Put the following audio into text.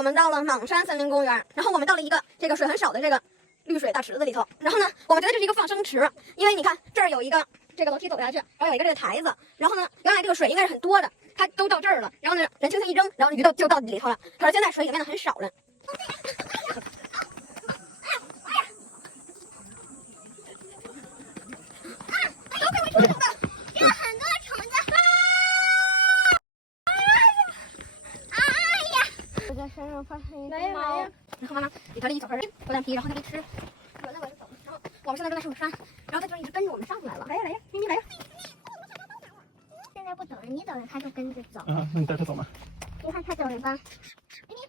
我们到了莽山森林公园，然后我们到了一个这个水很少的这个绿水大池子里头。然后呢，我们觉得这是一个放生池，因为你看这儿有一个这个楼梯走下去，然后有一个这个台子，然后呢，原来这个水应该是很多的，它都到这儿了，然后呢，人轻轻一扔，然后鱼就到里头了。可是现在水里面的很少了。身上发现一只猫，然后妈妈给它了一小盆狗蛋皮，然后它没吃，闻了闻走了。然后我们现在正在上山，然后它就一直跟着我们上来了。来呀来呀，咪咪来呀！现在不走了，你走了它就跟着走。那你带它走吗？你看它走了吧？咪咪